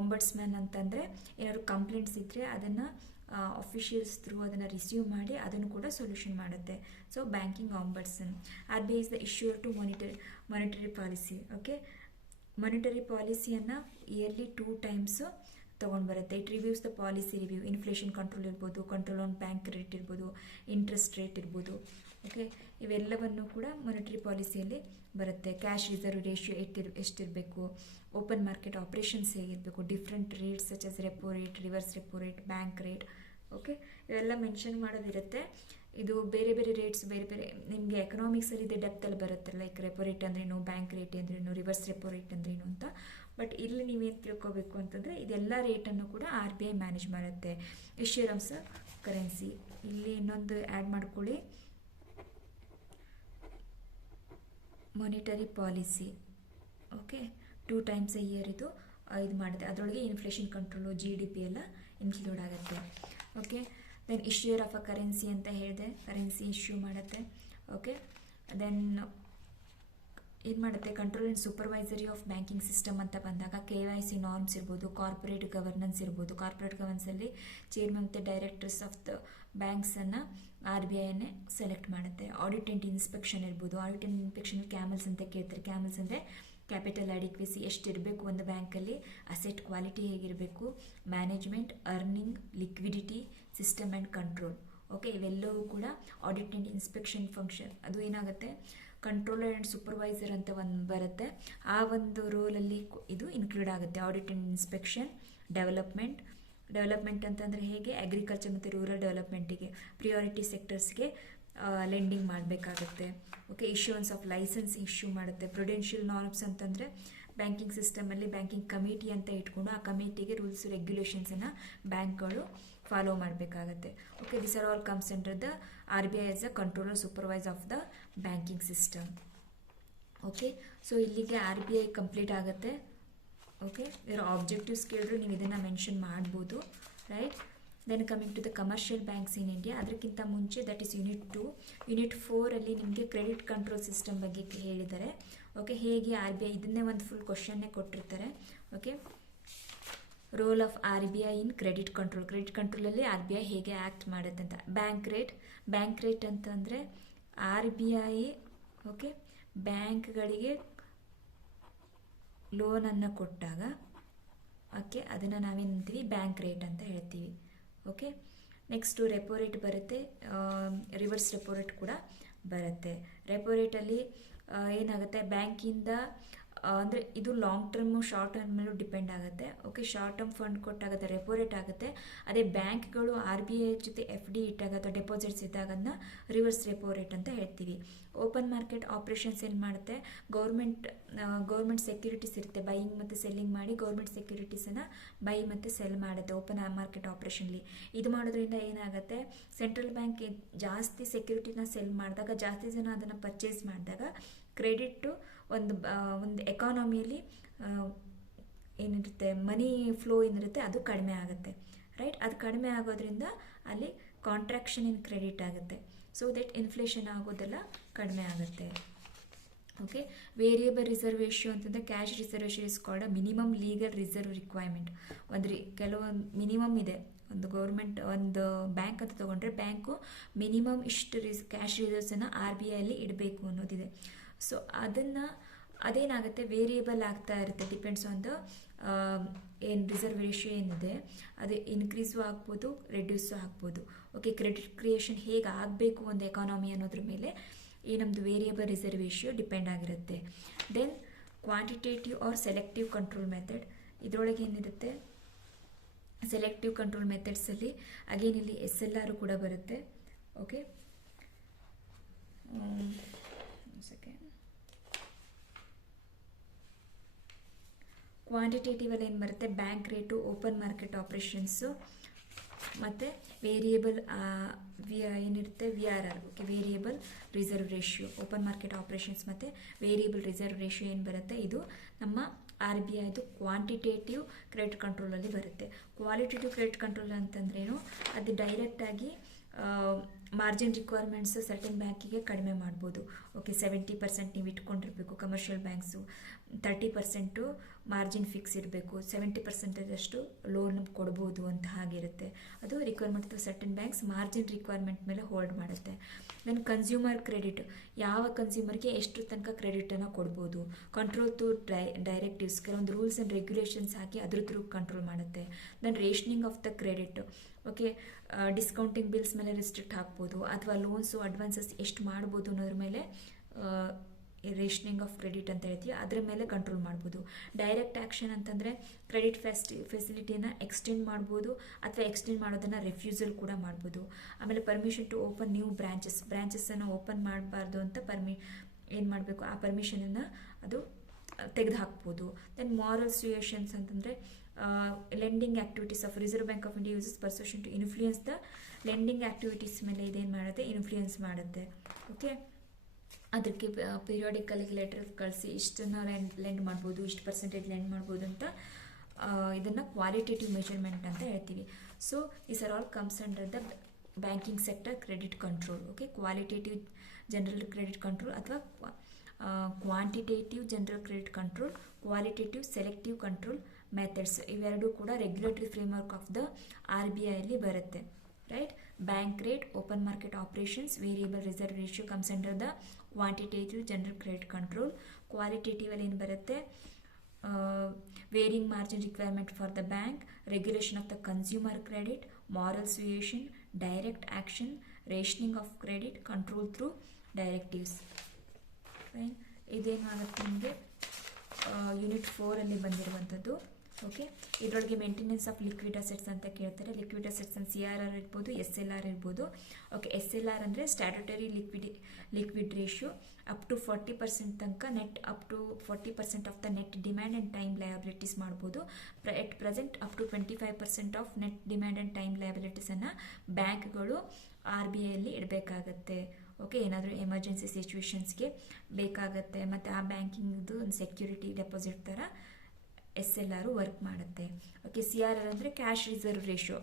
ombudsman ಅಂತಂದರೆ ಏನಾದರೂ ಕಂಪ್ಲೇಂಟ್ಸ್ ಇದ್ದರೆ ಅದನ್ನು ಅಫಿಷಿಯಲ್ಸ್ ಥ್ರೂ ಅದನ್ನು ರಿಸೀವ್ ಮಾಡಿ ಅದನ್ನು ಕೂಡ ಸೊಲ್ಯೂಷನ್ ಮಾಡುತ್ತೆ. So banking ombudsman. R B I is the issuer to monetary policy. Okay, monetary ಪಾಲಿಸಿಯನ್ನು ಇಯರ್ಲಿ 2 times ತೊಗೊಂಡು ಬರುತ್ತೆ. It reviews the policy review, inflation control ಇರ್ಬೋದು, ಕಂಟ್ರೋಲ್ ಆನ್ ಬ್ಯಾಂಕ್ ರೇಟ್ ಇರ್ಬೋದು, ಇಂಟ್ರೆಸ್ಟ್ ರೇಟ್ ಇರ್ಬೋದು. ಓಕೆ, ಇವೆಲ್ಲವನ್ನು ಕೂಡ monetary ಪಾಲಿಸಿಯಲ್ಲಿ ಬರುತ್ತೆ. ಕ್ಯಾಶ್ ರಿಸರ್ವ್ ರೇಷಿಯೋ ಎಷ್ಟಿರಬೇಕು, ಓಪನ್ ಮಾರ್ಕೆಟ್ ಆಪ್ರೇಷನ್ಸ್ ಹೇಗಿರಬೇಕು, different rates such as repo rate, reverse repo rate, bank rate. Okay, ಇವೆಲ್ಲ ಮೆನ್ಷನ್ ಮಾಡೋದಿರುತ್ತೆ. ಇದು ಬೇರೆ ಬೇರೆ ರೇಟ್ಸ್ ಬೇರೆ ಬೇರೆ ನಿಮಗೆ ಎಕನಾಮಿಕ್ಸಲ್ಲಿ ಇದೆ ಡೆಪ್ತಲ್ಲಿ ಬರುತ್ತೆ, ಲೈಕ್ ರೆಪೋ ರೇಟ್ ಅಂದ್ರೇನು, ಬ್ಯಾಂಕ್ ರೇಟ್ ಅಂದ್ರೇನು, ರಿವರ್ಸ್ ರೆಪೋ ರೇಟ್ ಅಂದ್ರೇನು ಅಂತ. ಬಟ್ ಇಲ್ಲಿ ನೀವೇನು ತಿಳ್ಕೊಬೇಕು ಅಂತಂದರೆ ಇದೆಲ್ಲ ರೇಟನ್ನು ಕೂಡ RBI ಮ್ಯಾನೇಜ್ ಮಾಡುತ್ತೆ. ಇಶ್ಯೂರೆನ್ಸ್ ಕರೆನ್ಸಿ ಇಲ್ಲಿ ಇನ್ನೊಂದು ಆ್ಯಡ್ ಮಾಡ್ಕೊಳ್ಳಿ, monetary policy. Okay, 2 times a year ಇದು ಮಾಡುತ್ತೆ. ಅದರೊಳಗೆ ಇನ್ಫ್ಲೇಷನ್ ಕಂಟ್ರೋಲು, GDP ಎಲ್ಲ ಇನ್ಕ್ಲೂಡ್ ಆಗುತ್ತೆ. Okay, then issuer of a currency ಅಂತ ಹೇಳಿದೆ, ಕರೆನ್ಸಿ ಇಶ್ಯೂ ಮಾಡುತ್ತೆ. ಓಕೆ, ದೆನ್ ಏನು ಮಾಡುತ್ತೆ, control and supervisory of banking system ಅಂತ ಬಂದಾಗ KYC ನಾರ್ಮ್ಸ್ ಇರ್ಬೋದು, ಕಾರ್ಪೊರೇಟ್ ಗವರ್ನೆನ್ಸ್ ಇರ್ಬೋದು. ಕಾರ್ಪೊರೇಟ್ ಗವರ್ನೆನ್ಸಲ್ಲಿ ಚೇರ್ಮನ್ ಮತ್ತು ಡೈರೆಕ್ಟರ್ಸ್ ಆಫ್ ದ ಬ್ಯಾಂಕ್ಸನ್ನು RBIನೇ ಸೆಲೆಕ್ಟ್ ಮಾಡುತ್ತೆ. ಆಡಿಟ್ ಆ್ಯಂಡ್ ಇನ್ಸ್ಪೆಕ್ಷನ್ ಇರ್ಬೋದು. ಆಡಿಟ್ ಆ್ಯಂಡ್ ಇನ್ಸ್ಪೆಕ್ಷನ್ ಕ್ಯಾಮಲ್ಸ್ ಅಂತ ಕೇಳ್ತಾರೆ. ಕ್ಯಾಮಲ್ಸ್ ಅಂದರೆ ಕ್ಯಾಪಿಟಲ್ ಅಡಿಕ್ವೆಸಿ ಎಷ್ಟಿರಬೇಕು ಒಂದು ಬ್ಯಾಂಕಲ್ಲಿ, ಅಸೆಟ್ ಕ್ವಾಲಿಟಿ ಹೇಗಿರಬೇಕು, management, earning, liquidity, system and control. Okay, ಇವೆಲ್ಲವೂ ಕೂಡ ಆಡಿಟ್ ಆ್ಯಂಡ್ ಇನ್ಸ್ಪೆಕ್ಷನ್ ಫಂಕ್ಷನ್. ಅದು ಏನಾಗುತ್ತೆ, ಕಂಟ್ರೋಲರ್ ಆ್ಯಂಡ್ ಸೂಪರ್ವೈಸರ್ ಅಂತ ಒಂದು ಬರುತ್ತೆ. ಆ ಒಂದು ರೋಲಲ್ಲಿ ಇದು ಇನ್ಕ್ಲೂಡ್ ಆಗುತ್ತೆ. ಆಡಿಟ್ ಆ್ಯಂಡ್ ಇನ್ಸ್ಪೆಕ್ಷನ್, ಡೆವಲಪ್ಮೆಂಟ್ ಅಂತಂದರೆ ಹೇಗೆ, ಅಗ್ರಿಕಲ್ಚರ್ ಮತ್ತು ರೂರಲ್ ಡೆವಲಪ್ಮೆಂಟಿಗೆ, ಪ್ರಿಯಾರಿಟಿ ಸೆಕ್ಟರ್ಸ್ಗೆ ಲೆಂಡಿಂಗ್ ಮಾಡಬೇಕಾಗುತ್ತೆ. Okay, issuance of licence issue ಮಾಡುತ್ತೆ. ಪ್ರೊಡೆನ್ಷಿಯಲ್ ನಾರ್ಮ್ಸ್ ಅಂತಂದರೆ ಬ್ಯಾಂಕಿಂಗ್ ಸಿಸ್ಟಮಲ್ಲಿ ಬ್ಯಾಂಕಿಂಗ್ ಕಮಿಟಿ ಅಂತ ಇಟ್ಕೊಂಡು ಆ ಕಮಿಟಿಗೆ ರೂಲ್ಸ್ ರೆಗ್ಯುಲೇಷನ್ಸನ್ನು ಬ್ಯಾಂಕ್ಗಳು ಫಾಲೋ ಮಾಡಬೇಕಾಗತ್ತೆ. Okay, this are all comes under the RBI as a controller supervise of the banking system. Okay, so ಇಲ್ಲಿಗೆ RBI ಕಂಪ್ಲೀಟ್ ಆಗುತ್ತೆ. ಓಕೆ, ಇದರ ಆಬ್ಜೆಕ್ಟಿವ್ಸ್ ಕೇಳಿದ್ರು ನೀವು ಇದನ್ನು ಮೆನ್ಷನ್ ಮಾಡ್ಬೋದು, right. Then coming to the commercial banks in India. ಅದಕ್ಕಿಂತ ಮುಂಚೆ that is unit 2. Unit 4ಅಲ್ಲಿ ನಿಮಗೆ ಕ್ರೆಡಿಟ್ ಕಂಟ್ರೋಲ್ ಸಿಸ್ಟಮ್ ಬಗ್ಗೆ ಹೇಳಿದ್ದಾರೆ. ಓಕೆ, ಹೇಗೆ RBI ಇದನ್ನೇ ಒಂದು ಫುಲ್ ಕ್ವಶನ್ನೇ ಕೊಟ್ಟಿರ್ತಾರೆ. Okay, role of RBI in credit ಕಂಟ್ರೋಲಲ್ಲಿ RBI ಹೇಗೆ ಆ್ಯಕ್ಟ್ ಮಾಡುತ್ತೆ ಅಂತ. ಬ್ಯಾಂಕ್ ರೇಟ್ ಅಂತಂದರೆ RBI ಓಕೆ ಬ್ಯಾಂಕ್ಗಳಿಗೆ ಲೋನನ್ನು ಕೊಟ್ಟಾಗ ಓಕೆ ಅದನ್ನು ನಾವೇನಂತೀವಿ ಬ್ಯಾಂಕ್ ರೇಟ್ ಅಂತ ಹೇಳ್ತೀವಿ. ಓಕೆ, ನೆಕ್ಸ್ಟು ರೆಪೋ ರೇಟ್ ಬರುತ್ತೆ, ರಿವರ್ಸ್ ರೆಪೋ ರೇಟ್ ಕೂಡ ಬರುತ್ತೆ. ರೆಪೋ ರೇಟಲ್ಲಿ ಏನಾಗುತ್ತೆ, ಬ್ಯಾಂಕಿಂದ ಅಂದರೆ ಇದು ಲಾಂಗ್ ಟರ್ಮು ಶಾರ್ಟ್ ಟರ್ಮ್ ಮೇಲೂ ಡಿಪೆಂಡ್ ಆಗುತ್ತೆ. ಓಕೆ, ಶಾರ್ಟ್ ಟರ್ಮ್ ಫಂಡ್ ಕೊಟ್ಟಾಗ ರೆಪೋ ರೇಟ್ ಆಗುತ್ತೆ. ಅದೇ ಬ್ಯಾಂಕ್ಗಳು RBI ಜೊತೆ FD ಇಟ್ಟಾಗ ಅಥವಾ ಡೆಪಾಸಿಟ್ಸ್ ಇದ್ದಾಗ ಅದನ್ನ ರಿವರ್ಸ್ ರೆಪೋ ರೇಟ್ ಅಂತ ಹೇಳ್ತೀವಿ. ಓಪನ್ ಮಾರ್ಕೆಟ್ ಆಪ್ರೇಷನ್ಸ್ ಏನು ಮಾಡುತ್ತೆ, ಗೌರ್ಮೆಂಟ್ ಸೆಕ್ಯೂರಿಟೀಸ್ ಇರುತ್ತೆ, ಬೈಯಿಂಗ್ ಮತ್ತು ಸೆಲ್ಲಿಂಗ್ ಮಾಡಿ ಗೌರ್ಮೆಂಟ್ ಸೆಕ್ಯೂರಿಟೀಸನ್ನು ಬೈ ಮತ್ತು ಸೆಲ್ ಮಾಡುತ್ತೆ ಓಪನ್ ಮಾರ್ಕೆಟ್ ಆಪ್ರೇಷನ್ಲಿ. ಇದು ಮಾಡೋದ್ರಿಂದ ಏನಾಗುತ್ತೆ, ಸೆಂಟ್ರಲ್ ಬ್ಯಾಂಕ್ ಜಾಸ್ತಿ ಸೆಕ್ಯೂರಿಟಿನ ಸೆಲ್ ಮಾಡಿದಾಗ, ಜಾಸ್ತಿ ಜನ ಅದನ್ನು ಪರ್ಚೇಸ್ ಮಾಡಿದಾಗ ಕ್ರೆಡಿಟ್ಟು ಒಂದು ಎಕಾನಮಿಯಲ್ಲಿ ಏನಿರುತ್ತೆ, ಮನಿ ಫ್ಲೋ ಏನಿರುತ್ತೆ ಅದು ಕಡಿಮೆ ಆಗುತ್ತೆ, ರೈಟ್. ಅದು ಕಡಿಮೆ ಆಗೋದ್ರಿಂದ ಅಲ್ಲಿ ಕಾಂಟ್ರಾಕ್ಷನ್ ಇನ್ ಕ್ರೆಡಿಟ್ ಆಗುತ್ತೆ. ಸೊ ದಟ್ ಇನ್ಫ್ಲೇಷನ್ ಆಗೋದೆಲ್ಲ ಕಡಿಮೆ ಆಗುತ್ತೆ. ಓಕೆ, ವೇರಿಯಬಲ್ ರಿಸರ್ವ್ ರೇಷಿಯೋ ಅಂತಂದರೆ cash reserve ratio is called a minimum legal reserve requirement. ಕೆಲವೊಂದು ಮಿನಿಮಮ್ ಇದೆ. ಒಂದು ಬ್ಯಾಂಕ್ ಅಂತ ತೊಗೊಂಡ್ರೆ ಬ್ಯಾಂಕು ಮಿನಿಮಮ್ ಇಷ್ಟು ಕ್ಯಾಶ್ ರಿಸರ್ವ್ಸನ್ನು RBIಯಲ್ಲಿ ಇಡಬೇಕು ಅನ್ನೋದಿದೆ. ಸೊ ಅದೇನಾಗುತ್ತೆ, ವೇರಿಯೇಬಲ್ ಆಗ್ತಾ ಇರುತ್ತೆ, ಡಿಪೆಂಡ್ಸ್ ಆನ್ ದ ಏನು ರಿಸರ್ವ್ ರೇಷಿಯೋ ಏನಿದೆ ಅದು ಇನ್ಕ್ರೀಸು ಆಗ್ಬೋದು, ರೆಡ್ಯೂಸು ಆಗ್ಬೋದು. ಓಕೆ, ಕ್ರೆಡಿಟ್ ಕ್ರಿಯೇಷನ್ ಹೇಗೆ ಆಗಬೇಕು ಒಂದು ಎಕಾನಮಿ ಅನ್ನೋದ್ರ ಮೇಲೆ ಈ ನಮ್ಮದು ವೇರಿಯೇಬಲ್ ರಿಸರ್ವ್ ರೇಷಿಯೋ ಡಿಪೆಂಡ್ ಆಗಿರುತ್ತೆ. Then quantitative or selective control method. ಇದರೊಳಗೆ ಏನಿರುತ್ತೆ, ಸೆಲೆಕ್ಟಿವ್ ಕಂಟ್ರೋಲ್ ಮೆಥಡ್ಸಲ್ಲಿ ಅಗೇನ್ ಇಲ್ಲಿ SLR ಕೂಡ ಬರುತ್ತೆ. ಓಕೆ, ಸೆಕೆಂಡ್ ಕ್ವಾಂಟಿಟೇಟಿವಲ್ಲಿ ಏನು ಬರುತ್ತೆ, bank rate, open market operations ಮತ್ತು ವೇರಿಯೇಬಲ್ ಏನಿರುತ್ತೆ VRR. Okay, variable reserve ratio, open market operations ಮತ್ತು ವೇರಿಯೇಬಲ್ ರಿಸರ್ವ್ ರೇಷಿಯೋ ಏನು ಬರುತ್ತೆ, ಇದು ನಮ್ಮ RBIದು ಕ್ವಾಂಟಿಟೇಟಿವ್ ಕ್ರೆಡಿಟ್ ಕಂಟ್ರೋಲಲ್ಲಿ ಬರುತ್ತೆ. ಕ್ವಾಲಿಟೇಟಿವ್ ಕ್ರೆಡಿಟ್ ಕಂಟ್ರೋಲ್ ಅಂತಂದ್ರೇನು, ಅದು ಡೈರೆಕ್ಟಾಗಿ ಮಾರ್ಜಿನ್ ರಿಕ್ವೈರ್ಮೆಂಟ್ಸ್ ಸರ್ಟನ್ ಬ್ಯಾಂಕಿಗೆ ಕಡಿಮೆ ಮಾಡ್ಬೋದು. ಓಕೆ, 70% ನೀವು ಇಟ್ಕೊಂಡಿರಬೇಕು. ಕಮರ್ಷಿಯಲ್ ಬ್ಯಾಂಕ್ಸು 30% ಮಾರ್ಜಿನ್ ಫಿಕ್ಸ್ ಇರಬೇಕು, 70% ಲೋನ್ ಕೊಡ್ಬೋದು ಅಂತ ಹಾಗಿರುತ್ತೆ. ಅದು requirement certain banks margin requirement ಮೇಲೆ ಹೋಲ್ಡ್ ಮಾಡುತ್ತೆ. ದೆನ್ ಕನ್ಸ್ಯೂಮರ್ ಕ್ರೆಡಿಟ್, ಯಾವ ಕನ್ಸ್ಯೂಮರ್ಗೆ ಎಷ್ಟು ತನಕ ಕ್ರೆಡಿಟನ್ನು ಕೊಡ್ಬೋದು. ಕಂಟ್ರೋಲ್ ಟು ಡೈರೆಕ್ಟಿವ್ಸ್, ಕೆಲವೊಂದು ರೂಲ್ಸ್ ಆ್ಯಂಡ್ ರೆಗ್ಯುಲೇಷನ್ಸ್ ಹಾಕಿ ಅದ್ರ ಥ್ರೂ ಕಂಟ್ರೋಲ್ ಮಾಡುತ್ತೆ. Then rationing of the credit, okay, discounting bills ಮೇಲೆ ರಿಸ್ಟ್ರಿಕ್ಟ್ ಹಾಕ್ಬೋದು, ಅಥವಾ ಲೋನ್ಸು ಅಡ್ವಾನ್ಸಸ್ ಎಷ್ಟು ಮಾಡ್ಬೋದು ಅನ್ನೋದ್ರ ಮೇಲೆ ರೇಷನಿಂಗ್ ಆಫ್ ಕ್ರೆಡಿಟ್ ಅಂತ ಹೇಳ್ತೀವಿ, ಅದರ ಮೇಲೆ ಕಂಟ್ರೋಲ್ ಮಾಡ್ಬೋದು. ಡೈರೆಕ್ಟ್ ಆ್ಯಕ್ಷನ್ ಅಂತಂದರೆ ಕ್ರೆಡಿಟ್ ಫೆಸಿಲಿಟಿನ ಎಕ್ಸ್ಟೆಂಡ್ ಮಾಡ್ಬೋದು, ಅಥವಾ ಎಕ್ಸ್ಟೆಂಡ್ ಮಾಡೋದನ್ನು ರೆಫ್ಯೂಸಲ್ ಕೂಡ ಮಾಡ್ಬೋದು. ಆಮೇಲೆ ಪರ್ಮಿಷನ್ ಟು ಓಪನ್ ನ್ಯೂ ಬ್ರಾಂಚಸ್ಸನ್ನು ಓಪನ್ ಮಾಡಬಾರ್ದು ಅಂತ ಏನು ಮಾಡಬೇಕು, ಆ ಪರ್ಮಿಷನನ್ನು ಅದು ತೆಗೆದು ಹಾಕ್ಬೋದು. ದೆನ್ ಮಾರಲ್ ಸುಯೇಷನ್ಸ್ ಅಂತಂದರೆ lending activities of Reserve Bank of India uses persuasion to influence the lending activities ಮೇಲೆ ಇದೇನು ಮಾಡುತ್ತೆ, ಇನ್ಫ್ಲೂಯೆನ್ಸ್ ಮಾಡುತ್ತೆ. ಓಕೆ, ಅದಕ್ಕೆ ಪೀರಿಯಾಡಿಕಲ್ ಲೆಟರ್ ಕಳಿಸಿ ಇಷ್ಟನ್ನು ಲೆಂಡ್ ಮಾಡ್ಬೋದು, ಇಷ್ಟು ಪರ್ಸೆಂಟೇಜ್ ಲೆಂಡ್ ಮಾಡ್ಬೋದು ಅಂತ ಇದನ್ನು ಕ್ವಾಲಿಟೇಟಿವ್ ಮೆಜರ್ಮೆಂಟ್ ಅಂತ ಹೇಳ್ತೀವಿ. So these are all comes under the banking sector credit control. Okay, qualitative general credit control ಅಥವಾ quantitative general credit control, qualitative selective control methods ಇವೆರಡೂ ಕೂಡ regulatory framework of the RBI ಅಲ್ಲಿ ಬರುತ್ತೆ. Right, bank rate, open market operations, variable reserve ratio comes under the quantitative general credit control. Qualitative ಅಲ್ಲಿ ಏನು ಬರುತ್ತೆ, varying margin requirement for the bank, regulation of the consumer credit, moral ಸುಯೇಷನ್, direct action, rationing of credit, control through directives. Fine, ಇದೇನಾಗುತ್ತೆ ನಿಮಗೆ unit 4 ಅಲ್ಲಿ ಬಂದಿರುವಂಥದ್ದು. Okay, ಇದರೊಳಗೆ maintenance of liquid assets ಅಂತ ಕೇಳ್ತಾರೆ. ಲಿಕ್ವಿಡ್ ಅಸೆಟ್ಸ್ ಅಂತ CRR ಇರ್ಬೋದು, SLR ಇರ್ಬೋದು. ಓಕೆ, SLR ಅಂದರೆ statutory liquid ratio up to 40% ತನಕ up to 40% of the net demand and time liabilities ಮಾಡ್ಬೋದು. At present up to 25% of net demand and time ಲಯಬಿಲಿಟೀಸನ್ನು ಬ್ಯಾಂಕ್ಗಳು RBI ಅಲ್ಲಿ ಇಡಬೇಕಾಗತ್ತೆ. ಓಕೆ, ಏನಾದರೂ ಎಮರ್ಜೆನ್ಸಿ ಸಿಚುವೇಶನ್ಸ್ಗೆ ಬೇಕಾಗತ್ತೆ, ಮತ್ತು ಆ ಬ್ಯಾಂಕಿಂಗ್ದು ಒಂದು ಸೆಕ್ಯೂರಿಟಿ ಡೆಪಾಸಿಟ್ ಥರ SLR ವರ್ಕ್ ಮಾಡುತ್ತೆ. ಓಕೆ, CRR ಅಂದರೆ cash reserve ratio.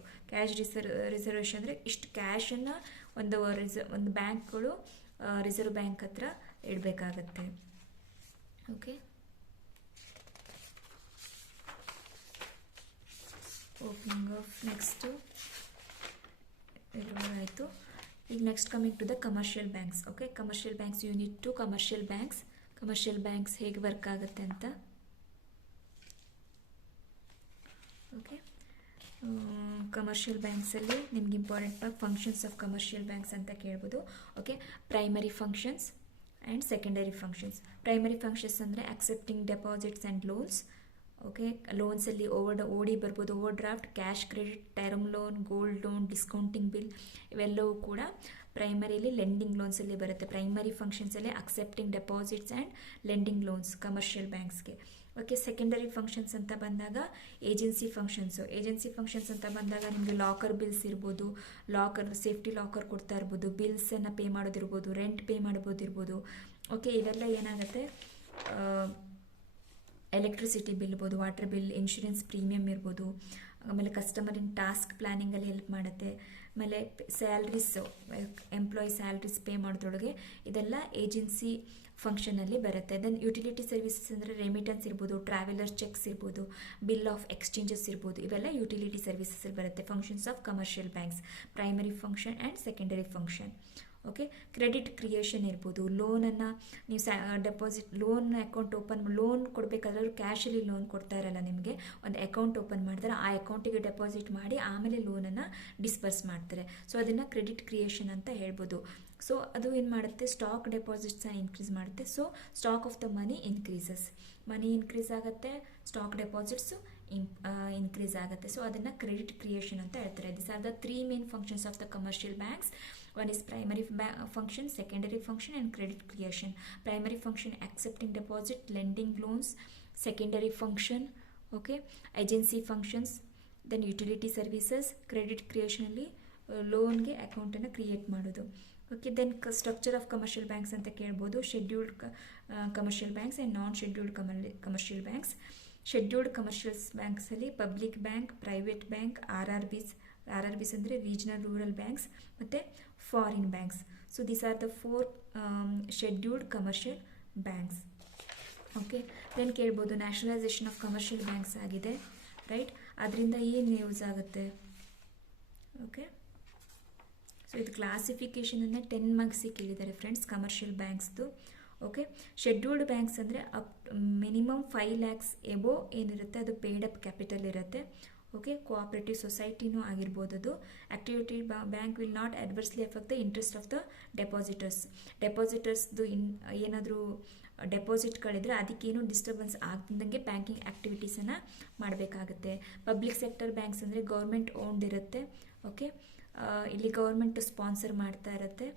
Reserve ratio ಅಂದರೆ ಇಷ್ಟು ಕ್ಯಾಶನ್ನು ಒಂದು ಬ್ಯಾಂಕ್ಗಳು ರಿಸರ್ವ್ ಬ್ಯಾಂಕ್ ಹತ್ರ ಇಡಬೇಕಾಗತ್ತೆ. ಓಕೆ, ಓಪನಿಂಗ್ ಆಫ್ ನೆಕ್ಸ್ಟು ಆಯಿತು. ಈಗ next coming to the commercial banks. Okay, commercial banks, unit 2 commercial banks ಹೇಗೆ ವರ್ಕ್ ಆಗುತ್ತೆ ಅಂತ. ಓಕೆ, ಕಮರ್ಷಿಯಲ್ ಬ್ಯಾಂಕ್ಸಲ್ಲಿ ನಿಮ್ಗೆ important functions of commercial banks ಅಂತ ಕೇಳ್ಬೋದು. Okay, primary functions and secondary functions. Primary functions ಅಂದರೆ accepting deposits and loans. Okay, ಲೋನ್ಸಲ್ಲಿ OD ಬರ್ಬೋದು, overdraft, cash credit, term loan, gold loan, discounting bill, ಇವೆಲ್ಲವೂ ಕೂಡ ಪ್ರೈಮರಿಲಿ ಲೆಂಡಿಂಗ್ ಲೋನ್ಸಲ್ಲಿ ಬರುತ್ತೆ. Primary ಫಂಕ್ಷನ್ಸಲ್ಲಿ accepting deposits and lending loans commercial ಬ್ಯಾಂಕ್ಸ್ಗೆ. Okay, secondary functions ಅಂತ ಬಂದಾಗ ಏಜೆನ್ಸಿ ಫಂಕ್ಷನ್ಸ್ ಅಂತ ಬಂದಾಗ ನಿಮಗೆ ಲಾಕರ್ ಬಿಲ್ಸ್ ಇರ್ಬೋದು, ಸೇಫ್ಟಿ ಲಾಕರ್ ಕೊಡ್ತಾ ಇರ್ಬೋದು, ಬಿಲ್ಸನ್ನು ಪೇ ಮಾಡೋದಿರ್ಬೋದು, ರೆಂಟ್ ಪೇ ಮಾಡ್ಬೋದಿರ್ಬೋದು. ಓಕೆ, ಇವೆಲ್ಲ ಏನಾಗುತ್ತೆ, ಎಲೆಕ್ಟ್ರಿಸಿಟಿ ಬಿಲ್ ಇರ್ಬೋದು, ವಾಟರ್ ಬಿಲ್, ಇನ್ಶೂರೆನ್ಸ್ ಪ್ರೀಮಿಯಮ್ ಇರ್ಬೋದು. ಆಮೇಲೆ ಕಸ್ಟಮರ್ ಇನ್ ಟಾಸ್ಕ್ ಪ್ಲ್ಯಾನಿಂಗಲ್ಲಿ ಹೆಲ್ಪ್ ಮಾಡುತ್ತೆ. ಆಮೇಲೆ ಸ್ಯಾಲ್ರೀಸ್, ಎಂಪ್ಲಾಯಿ ಸ್ಯಾಲ್ರೀಸ್ ಪೇ ಮಾಡೋದ್ರೊಳಗೆ ಇದೆಲ್ಲ ಏಜೆನ್ಸಿ ಫಂಕ್ಷನಲ್ಲಿ ಬರುತ್ತೆ. ದೆನ್ ಯುಟಿಲಿಟಿ ಸರ್ವಿಸಸ್ ಅಂದರೆ ರೆಮಿಟೆನ್ಸ್ ಇರ್ಬೋದು, ಟ್ರಾವೆಲರ್ ಚೆಕ್ಸ್ ಇರ್ಬೋದು, ಬಿಲ್ ಆಫ್ ಎಕ್ಸ್ಚೇಂಜಸ್ ಇರ್ಬೋದು, ಇವೆಲ್ಲ ಯುಟಿಲಿಟಿ ಸರ್ವಿಸಸಲ್ಲಿ ಬರುತ್ತೆ. Functions of commercial banks, primary function and secondary function. Okay, credit creation ಇರ್ಬೋದು, ಲೋನನ್ನು ನೀವು ಲೋನ್ ಅಕೌಂಟ್ ಲೋನ್ ಕೊಡಬೇಕಾದ್ರೆ ಕ್ಯಾಶಲ್ಲಿ ಲೋನ್ ಕೊಡ್ತಾ ಇರಲ್ಲ, ನಿಮಗೆ ಒಂದು ಅಕೌಂಟ್ ಓಪನ್ ಮಾಡ್ತಾರೆ, ಆ ಅಕೌಂಟಿಗೆ ಡೆಪಾಸಿಟ್ ಮಾಡಿ ಆಮೇಲೆ ಲೋನನ್ನು ಡಿಸ್ಪರ್ಸ್ ಮಾಡ್ತಾರೆ. ಸೊ ಅದನ್ನು ಕ್ರೆಡಿಟ್ ಕ್ರಿಯೇಷನ್ ಅಂತ ಹೇಳ್ಬೋದು. ಸೊ ಅದು ಏನು ಮಾಡುತ್ತೆ, ಸ್ಟಾಕ್ ಡೆಪಾಸಿಟ್ಸ್ನ ಇನ್ಕ್ರೀಸ್ ಮಾಡುತ್ತೆ. So stock of the money increase ಆಗುತ್ತೆ, ಸ್ಟಾಕ್ ಡೆಪಾಸಿಟ್ಸು ಇನ್ಕ್ರೀಸ್ ಆಗುತ್ತೆ. ಸೊ ಅದನ್ನು ಕ್ರೆಡಿಟ್ ಕ್ರಿಯೇಷನ್ ಅಂತ ಹೇಳ್ತಾರೆ. This are the 3 main functions of the commercial banks. One is primary function, secondary function and credit creation. Primary function accepting deposit, lending loans. Secondary function, okay, agency functions. Then utility services, credit creation ಅಲ್ಲಿ ಲೋನ್ಗೆ ಅಕೌಂಟನ್ನು create ಮಾಡೋದು. Okay, then structure of commercial banks ಅಂತ ಕೇಳ್ಬೋದು. Scheduled commercial banks and non scheduled commercial banks. Scheduled commercial ಬ್ಯಾಂಕ್ಸಲ್ಲಿ public bank, private bank, RRBs ಅಂದರೆ regional rural banks, ಮತ್ತು foreign banks. So these are the 4 scheduled commercial banks. Okay, then ಕೇಳ್ಬೋದು nationalisation of commercial banks ಆಗಿದೆ, right? ಅದರಿಂದ ಏನು use ಆಗುತ್ತೆ? Okay, so ಇದು ಕ್ಲಾಸಿಫಿಕೇಷನನ್ನು 10 ಮಾರ್ಕ್ಸಿಗೆ ಕೇಳಿದ್ದಾರೆ ಫ್ರೆಂಡ್ಸ್, ಕಮರ್ಷಿಯಲ್ ಬ್ಯಾಂಕ್ಸ್ದು. ಓಕೆ, ಶೆಡ್ಯೂಲ್ಡ್ ಬ್ಯಾಂಕ್ಸ್ ಅಂದರೆ ಮಿನಿಮಮ್ 5 lakhs ಎಬೋ ಏನಿರುತ್ತೆ ಅದು ಪೇಡ್ ಅಪ್ ಕ್ಯಾಪಿಟಲ್ ಇರುತ್ತೆ. ಓಕೆ, ಕೋಆಪರೇಟಿವ್ ಸೊಸೈಟಿನೂ ಆಗಿರ್ಬೋದು ಅದು. Activity bank will not adversely effect the interest of the ಡೆಪಾಸಿಟರ್ಸ್ದು ಏನಾದರೂ ಡೆಪಾಸಿಟ್ಗಳಿದ್ರೆ ಅದಕ್ಕೇನು ಡಿಸ್ಟರ್ಬೆನ್ಸ್ ಆಗ್ತಿದ್ದಂಗೆ ಬ್ಯಾಂಕಿಂಗ್ ಆ್ಯಕ್ಟಿವಿಟೀಸನ್ನು ಮಾಡಬೇಕಾಗುತ್ತೆ. ಪಬ್ಲಿಕ್ ಸೆಕ್ಟರ್ ಬ್ಯಾಂಕ್ಸ್ ಅಂದರೆ ಗೌರ್ಮೆಂಟ್ ಓನ್ಡ್ ಇರುತ್ತೆ. ಓಕೆ, ಇಲ್ಲಿ ಗೌರ್ಮೆಂಟ್ ಸ್ಪಾನ್ಸರ್ ಮಾಡ್ತಾ ಇರುತ್ತೆ.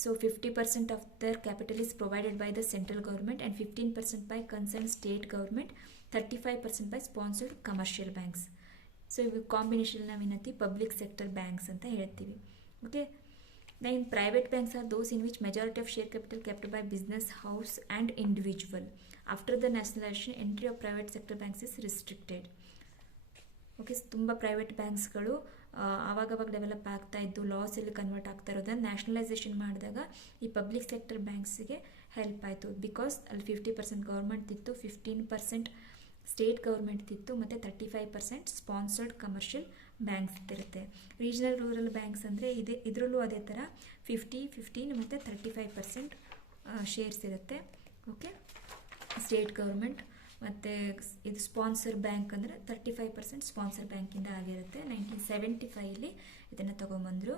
So 50% of their capital is provided by the central government and 15% by concern state government, 35% by sponsored commercial banks. So ಇವು ಕಾಂಬಿನೇಷನ್ ನಾವೇನಂತೀವಿ ಪಬ್ಲಿಕ್ ಸೆಕ್ಟರ್ ಬ್ಯಾಂಕ್ಸ್ ಅಂತ ಹೇಳ್ತೀವಿ. Okay, then private banks are those in which majority of share capital kept by business, house and individual. After the nationalization, entry of private sector banks is restricted. Okay, ತುಂಬ private ಬ್ಯಾಂಕ್ಸ್ಗಳು ಆವಾಗವಾಗ develop ಆಗ್ತಾ ಇದ್ದು ಲಾಸಲ್ಲಿ convert ಆಗ್ತಾ ಇರೋದನ್ನ nationalisation ಮಾಡಿದಾಗ ಈ public sector ಬ್ಯಾಂಕ್ಸಿಗೆ help ಆಯಿತು. Because ಅಲ್ಲಿ 50% ಗೌರ್ಮೆಂಟ್ ಇತ್ತು, 15% ಸ್ಟೇಟ್ ಗೌರ್ಮೆಂಟ್ ಇತ್ತು, ಮತ್ತು 35% ಸ್ಪಾನ್ಸರ್ಡ್ ಕಮರ್ಷಿಯಲ್ ಬ್ಯಾಂಕ್ಸ್ ಇರುತ್ತೆ. ರೀಜನಲ್ ರೂರಲ್ ಬ್ಯಾಂಕ್ಸ್ ಅಂದರೆ ಇದರಲ್ಲೂ ಅದೇ ಥರ 50-15 ಮತ್ತು 35% ಶೇರ್ಸ್ ಇರುತ್ತೆ. ಓಕೆ, ಸ್ಟೇಟ್ ಗೌರ್ಮೆಂಟ್ ಮತ್ತು ಇದು ಸ್ಪಾನ್ಸರ್ ಬ್ಯಾಂಕ್ ಅಂದರೆ 35% ಸ್ಪಾನ್ಸರ್ ಬ್ಯಾಂಕಿಂದ ಆಗಿರುತ್ತೆ. 1975 ಇದನ್ನು ತೊಗೊಂಬಂದರು.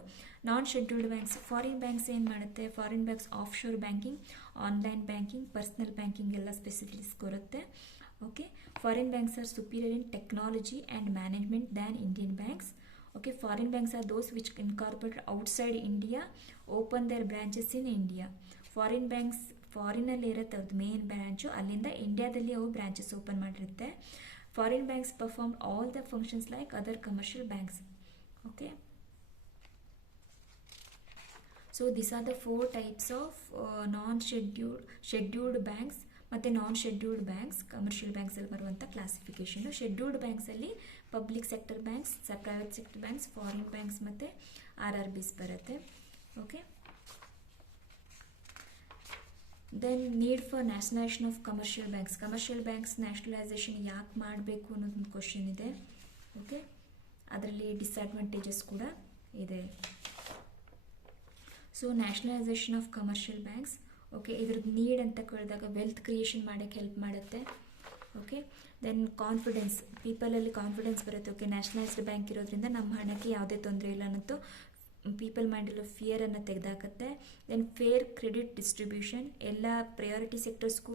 ನಾನ್ ಶೆಡ್ಯೂಲ್ಡ್ ಬ್ಯಾಂಕ್ಸ್, ಫಾರಿನ್ ಬ್ಯಾಂಕ್ಸ್ ಏನು ಮಾಡುತ್ತೆ, foreign banks of sure banking, online banking, personal banking ಎಲ್ಲ ಸ್ಪೆಸಿಫಿಕ್ಸ್ ಬರುತ್ತೆ. Okay, foreign banks are superior in technology and management than Indian banks. Okay, foreign banks are those which incorporate outside India, open their branches in India. Foreign banks ಫಾರಿನಲ್ಲಿ ಇರುತ್ತೆ ಅವ್ರದ್ದು main branch, ಅಲ್ಲಿಂದ ಇಂಡಿಯಾದಲ್ಲಿ ಅವು branches open ಮಾಡಿರುತ್ತೆ. Foreign banks perform all the functions like other commercial banks. Okay, so this are the 4 types of scheduled banks ಮತ್ತು non scheduled banks, commercial ಬ್ಯಾಂಕ್ಸಲ್ಲಿ ಬರುವಂಥ ಕ್ಲಾಸಿಫಿಕೇಷನು. ಶೆಡ್ಯೂಲ್ಡ್ ಬ್ಯಾಂಕ್ಸಲ್ಲಿ public sector banks, private sector banks, foreign banks ಮತ್ತು RRBs ಬರುತ್ತೆ. Okay, then need for nationalisation of commercial banks. Commercial banks nationalisation ಯಾಕೆ ಮಾಡಬೇಕು ಅನ್ನೋದೊಂದು question ಇದೆ. ಓಕೆ, ಅದರಲ್ಲಿ ಡಿಸ್ಅಡ್ವಾಂಟೇಜಸ್ ಕೂಡ ಇದೆ. So nationalisation of commercial banks, okay, ಇದ್ರದ್ದು ನೀಡ್ ಅಂತ ಕೇಳಿದಾಗ ವೆಲ್ತ್ ಕ್ರಿಯೇಷನ್ ಮಾಡೋಕ್ಕೆ ಹೆಲ್ಪ್ ಮಾಡುತ್ತೆ. ಓಕೆ, ದೆನ್ ಕಾನ್ಫಿಡೆನ್ಸ್, ಪೀಪಲಲ್ಲಿ ಕಾನ್ಫಿಡೆನ್ಸ್ ಬರುತ್ತೆ. ಓಕೆ, ನ್ಯಾಷನಲೈಸ್ಡ್ ಬ್ಯಾಂಕ್ ಇರೋದ್ರಿಂದ ನಮ್ಮ ಹಣಕ್ಕೆ ಯಾವುದೇ ತೊಂದರೆ ಇಲ್ಲ ಅನ್ನೋದು ಪೀಪಲ್ ಮೈಂಡಲ್ಲಿ ಫಿಯರನ್ನು ತೆಗೆದಾಕತ್ತೆ. ದೆನ್ ಫೇರ್ ಕ್ರೆಡಿಟ್ ಡಿಸ್ಟ್ರಿಬ್ಯೂಷನ್, ಎಲ್ಲ ಪ್ರಯಾರಿಟಿ ಸೆಕ್ಟರ್ಸ್ಗೂ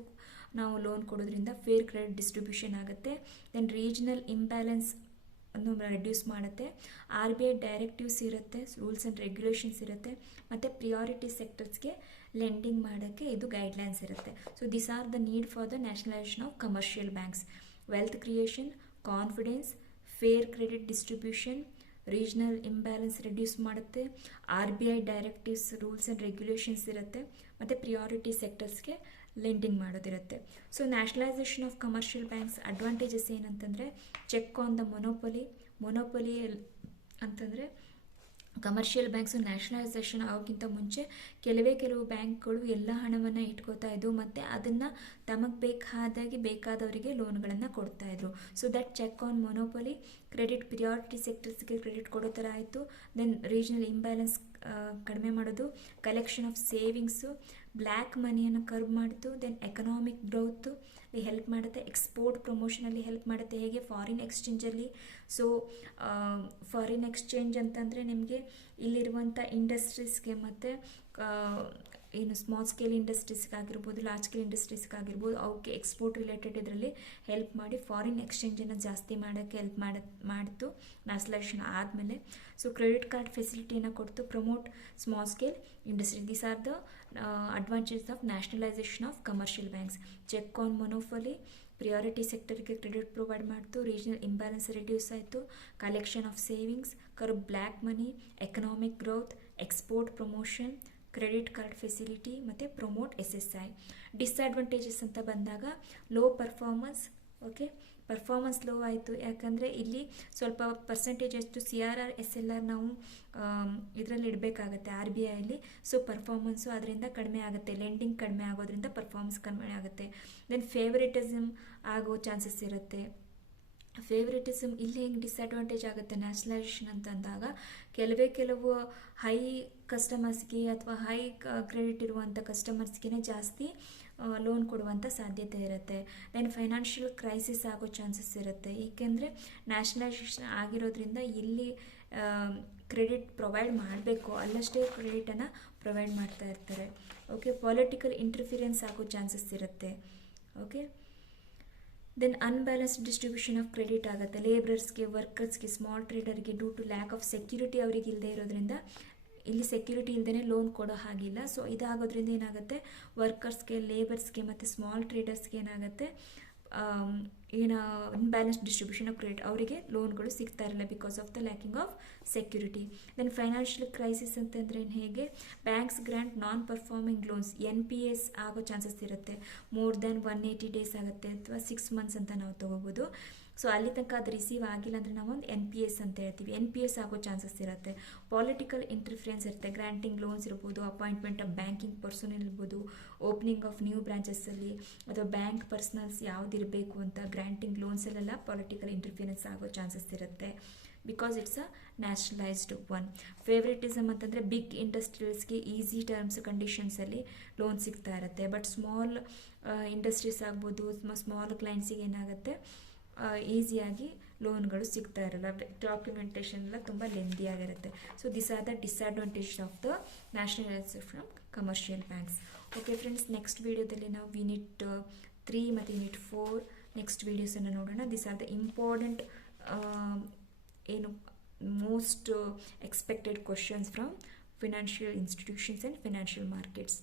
ನಾವು ಲೋನ್ ಕೊಡೋದ್ರಿಂದ ಫೇರ್ ಕ್ರೆಡಿಟ್ ಡಿಸ್ಟ್ರಿಬ್ಯೂಷನ್ ಆಗುತ್ತೆ. ದೆನ್ ರೀಜನಲ್ ಇಂಬ್ಯಾಲೆನ್ಸ್ ಅನ್ನು ರೆಡ್ಯೂಸ್ ಮಾಡುತ್ತೆ. RBI ಡೈರೆಕ್ಟಿವ್ಸ್ ಇರುತ್ತೆ, ರೂಲ್ಸ್ ಆ್ಯಂಡ್ ರೆಗ್ಯುಲೇಷನ್ಸ್ ಇರುತ್ತೆ, ಮತ್ತು ಪ್ರಿಯಾರಿಟಿ ಸೆಕ್ಟರ್ಸ್ಗೆ ಲೆಂಡಿಂಗ್ ಮಾಡೋಕ್ಕೆ ಇದು ಗೈಡ್ಲೈನ್ಸ್ ಇರುತ್ತೆ. So this are the need for the nationalisation of commercial banks. Wealth creation, confidence, fair credit distribution, regional imbalance reduce ಮಾಡುತ್ತೆ, RBI directives, rules and regulations ಇರುತ್ತೆ, ಮತ್ತು priority ಸೆಕ್ಟರ್ಸ್ಗೆ ಲೆಂಡಿಂಗ್ ಮಾಡೋದಿರುತ್ತೆ. So nationalisation of commercial banks advantages ಏನಂತಂದರೆ check on the monopoly ಅಂತಂದರೆ commercial banks nationalisation ಆಗೋಕ್ಕಿಂತ ಮುಂಚೆ ಕೆಲವು ಬ್ಯಾಂಕ್ಗಳು ಎಲ್ಲ ಹಣವನ್ನು ಇಟ್ಕೋತಾ ಇದ್ವು ಮತ್ತು ಅದನ್ನು ತಮಗೆ ಬೇಕಾದವರಿಗೆ ಲೋನ್ಗಳನ್ನು ಕೊಡ್ತಾಯಿದ್ರು. So that check on monopoly, credit priority ಸೆಕ್ಟರ್ಸ್ಗೆ ಕ್ರೆಡಿಟ್ ಕೊಡೋ ಥರ ಆಯಿತು. ದೆನ್ ರೀಜನಲ್ ಇಂಬ್ಯಾಲೆನ್ಸ್ ಕಡಿಮೆ ಮಾಡೋದು, ಕಲೆಕ್ಷನ್ ಆಫ್ ಸೇವಿಂಗ್ಸು, ಬ್ಲ್ಯಾಕ್ ಮನಿಯನ್ನು ಕರ್ಬ್ ಮಾಡಿತು. ದೆನ್ ಎಕನಾಮಿಕ್ ಗ್ರೋತು ಹೆಲ್ಪ್ ಮಾಡುತ್ತೆ, ಎಕ್ಸ್ಪೋರ್ಟ್ ಪ್ರಮೋಷನಲ್ಲಿ ಹೆಲ್ಪ್ ಮಾಡುತ್ತೆ. ಹೇಗೆ ಫಾರಿನ್ ಎಕ್ಸ್ಚೇಂಜಲ್ಲಿ, ಸೊ ಫಾರಿನ್ ಎಕ್ಸ್ಚೇಂಜ್ ಅಂತಂದರೆ ನಿಮಗೆ ಇಲ್ಲಿರುವಂಥ ಇಂಡಸ್ಟ್ರೀಸ್ಗೆ ಮತ್ತು ಏನು ಸ್ಮಾಲ್ ಸ್ಕೇಲ್ ಇಂಡಸ್ಟ್ರೀಸ್ಗಾಗಿರ್ಬೋದು, ಲಾರ್ಜ್ ಸ್ಕೇಲ್ ಇಂಡಸ್ಟ್ರೀಸ್ಗಾಗಿರ್ಬೋದು, ಅವಕ್ಕೆ ಎಕ್ಸ್ಪೋರ್ಟ್ ರಿಲೇಟೆಡ್ ಇದರಲ್ಲಿ ಹೆಲ್ಪ್ ಮಾಡಿ ಫಾರಿನ್ ಎಕ್ಸ್ಚೇಂಜನ್ನು ಜಾಸ್ತಿ ಮಾಡೋಕ್ಕೆ ಹೆಲ್ಪ್ ಮಾಡಿತು ನ್ಯಾಷನಲೈಸೇಷನ್ ಆದಮೇಲೆ. ಸೊ ಕ್ರೆಡಿಟ್ ಕಾರ್ಡ್ ಫೆಸಿಲಿಟಿಯನ್ನು ಕೊಡ್ತು, promote small scale industry. These are the advantages of nationalisation of commercial banks. Check on monopoly, priority ಸೆಕ್ಟರ್ಗೆ ಕ್ರೆಡಿಟ್ ಪ್ರೊವೈಡ್ ಮಾಡ್ತು, ರೀಜನಲ್ ಇಂಬ್ಯಾಲೆನ್ಸ್ ರಿಡ್ಯೂಸ್ ಆಯಿತು, collection of savings, black money, economic growth, export promotion, credit card facility ಮತ್ತು promote SSI. Disadvantages ಅಂತ ಬಂದಾಗ low performance. Okay, performance low ಆಯಿತು, ಯಾಕಂದರೆ ಇಲ್ಲಿ ಸ್ವಲ್ಪ ಪರ್ಸೆಂಟೇಜ್ ಅಷ್ಟು CRR SLR ನಾವು ಇದರಲ್ಲಿ ಇಡಬೇಕಾಗತ್ತೆ RBIಯಲ್ಲಿ. ಸೊ ಪರ್ಫಾರ್ಮೆನ್ಸು ಅದರಿಂದ ಕಡಿಮೆ ಆಗುತ್ತೆ, ಲೆಂಡಿಂಗ್ ಕಡಿಮೆ ಆಗೋದ್ರಿಂದ ಪರ್ಫಾರ್ಮೆನ್ಸ್ ಕಡಿಮೆ ಆಗುತ್ತೆ. ದೆನ್ ಫೇವರಿಟಿಸಮ್ ಆಗೋ ಚಾನ್ಸಸ್ ಇರುತ್ತೆ. ಫೇವರಿಟಿಸಮ್ ಇಲ್ಲಿ ಹೆಂಗೆ ಡಿಸ್ಅಡ್ವಾಂಟೇಜ್ ಆಗುತ್ತೆ ನ್ಯಾಷನಲೈಸೇಷನ್ ಅಂತಂದಾಗ, ಕೆಲವು ಹೈ ಕಸ್ಟಮರ್ಸ್ಗೆ ಅಥವಾ ಹೈ ಕ್ರೆಡಿಟ್ ಇರುವಂಥ ಕಸ್ಟಮರ್ಸ್ಗೆ ಜಾಸ್ತಿ ಲೋನ್ ಕೊಡುವಂಥ ಸಾಧ್ಯತೆ ಇರುತ್ತೆ. ದೆನ್ ಫೈನಾನ್ಷಿಯಲ್ ಕ್ರೈಸಿಸ್ ಆಗೋ ಚಾನ್ಸಸ್ ಇರುತ್ತೆ, ಏಕೆಂದರೆ ನ್ಯಾಷನಲೈಸೇಷನ್ ಆಗಿರೋದ್ರಿಂದ ಇಲ್ಲಿ ಕ್ರೆಡಿಟ್ ಪ್ರೊವೈಡ್ ಮಾಡಬೇಕು, ಅಲ್ಲಷ್ಟೇ ಕ್ರೆಡಿಟನ್ನು ಪ್ರೊವೈಡ್ ಮಾಡ್ತಾ ಇರ್ತಾರೆ. ಓಕೆ, ಪೊಲಿಟಿಕಲ್ ಇಂಟರ್ಫಿರೆನ್ಸ್ ಆಗೋ ಚಾನ್ಸಸ್ ಇರುತ್ತೆ. Okay, then unbalanced distribution of credit ಆಗುತ್ತೆ ಲೇಬರರ್ಸ್ಗೆ, ವರ್ಕರ್ಸ್ಗೆ, ಸ್ಮಾಲ್ ಟ್ರೇಡರ್ಗೆ due to lack of security ಅವರಿಗೆ ಇಲ್ಲದೆ ಇರೋದ್ರಿಂದ ಇಲ್ಲಿ ಸೆಕ್ಯೂರಿಟಿ ಇಲ್ಲದೇ ಲೋನ್ ಕೊಡೋ ಹಾಗಿಲ್ಲ. ಸೊ ಇದಾಗೋದ್ರಿಂದ ಏನಾಗುತ್ತೆ, ವರ್ಕರ್ಸ್ಗೆ, ಲೇಬರ್ಸ್ಗೆ ಮತ್ತು ಸ್ಮಾಲ್ ಟ್ರೇಡರ್ಸ್ಗೆ ಏನಾಗುತ್ತೆ, ಅನ್ಬ್ಯಾಲೆನ್ಸ್ಡ್ ಡಿಸ್ಟ್ರಿಬ್ಯೂಷನ್ ಆಫ್ ಕ್ರೆಡಿಟ್ ಅವರಿಗೆ ಲೋನ್ಗಳು ಸಿಗ್ತಾ ಇರಲ್ಲ because of the lacking of security. Then financial crisis ಅಂತಂದರೆ ಹೇಗೆ, banks grant non performing loans NPS ಆಗೋ ಚಾನ್ಸಸ್ ಇರುತ್ತೆ. ಮೋರ್ ದೆನ್ 180 ಡೇಸ್ ಆಗುತ್ತೆ ಅಥವಾ 6 ಮಂತ್ಸ್ ಅಂತ ನಾವು ತೊಗೋಬೋದು. ಸೊ ಅಲ್ಲಿ ತನಕ ಅದು ರಿಸೀವ್ ಆಗಿಲ್ಲ ಅಂದರೆ ನಾವು ಒಂದು NPS ಅಂತ ಹೇಳ್ತೀವಿ. NPS ಆಗೋ ಚಾನ್ಸಸ್ ಇರುತ್ತೆ. ಪೊಲಿಟಿಕಲ್ ಇಂಟರ್ಫಿರೆನ್ಸ್ ಇರುತ್ತೆ, ಗ್ರ್ಯಾಂಟಿಂಗ್ ಲೋನ್ಸ್ ಇರ್ಬೋದು, ಅಪಾಯಿಂಟ್ಮೆಂಟ್ ಆಫ್ ಬ್ಯಾಂಕಿಂಗ್ ಪರ್ಸನಲ್ ಇರ್ಬೋದು, ಓಪನಿಂಗ್ ಆಫ್ ನ್ಯೂ ಬ್ರಾಂಚಸ್ಸಲ್ಲಿ ಅಥವಾ ಬ್ಯಾಂಕ್ ಪರ್ಸನಲ್ಸ್ ಯಾವುದಿರಬೇಕು ಅಂತ ಗ್ರ್ಯಾಂಟಿಂಗ್ ಲೋನ್ಸಲ್ಲೆಲ್ಲ ಪೊಲಿಟಿಕಲ್ ಇಂಟರ್ಫಿರೆನ್ಸ್ ಆಗೋ ಚಾನ್ಸಸ್ ಇರುತ್ತೆ because it's a nationalised one. Favouritism ಅಂತಂದರೆ ಬಿಗ್ ಇಂಡಸ್ಟ್ರೀಸ್ಗೆ ಈಸಿ ಟರ್ಮ್ಸ್ ಕಂಡೀಷನ್ಸಲ್ಲಿ ಲೋನ್ ಸಿಗ್ತಾ ಇರುತ್ತೆ. ಬಟ್ ಸ್ಮಾಲ್ ಇಂಡಸ್ಟ್ರೀಸ್ ಆಗ್ಬೋದು, ಸ್ಮಾಲ್ ಕ್ಲೈಂಟ್ಸಿಗೆ ಏನಾಗುತ್ತೆ, ಈಸಿಯಾಗಿ ಲೋನ್ಗಳು ಸಿಗ್ತಾ ಇರಲ್ಲ, ಡಾಕ್ಯುಮೆಂಟೇಷನ್ ಎಲ್ಲ ತುಂಬ ಲೆಂದಿ ಆಗಿರುತ್ತೆ. So this are the disadvantage of the nationalisation from commercial banks. Okay friends, next ವೀಡಿಯೋದಲ್ಲಿ ನಾವು ಯೂನಿಟ್ 3 ಮತ್ತು ಯೂನಿಟ್ 4 ನೆಕ್ಸ್ಟ್ ವೀಡಿಯೋಸನ್ನು ನೋಡೋಣ. This are the important most expected questions from financial institutions and financial markets.